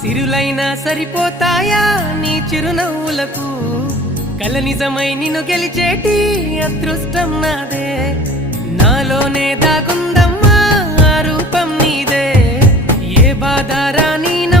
సిరులైనా సరిపోతాయా నీ చిరునవ్వులకు కల నిజమై నిన్ను గెలిచేటి అదృష్టం నాదే నాలోనే దాగుందమ్మా ఆ రూపం నీదే ఏ బాధ రాని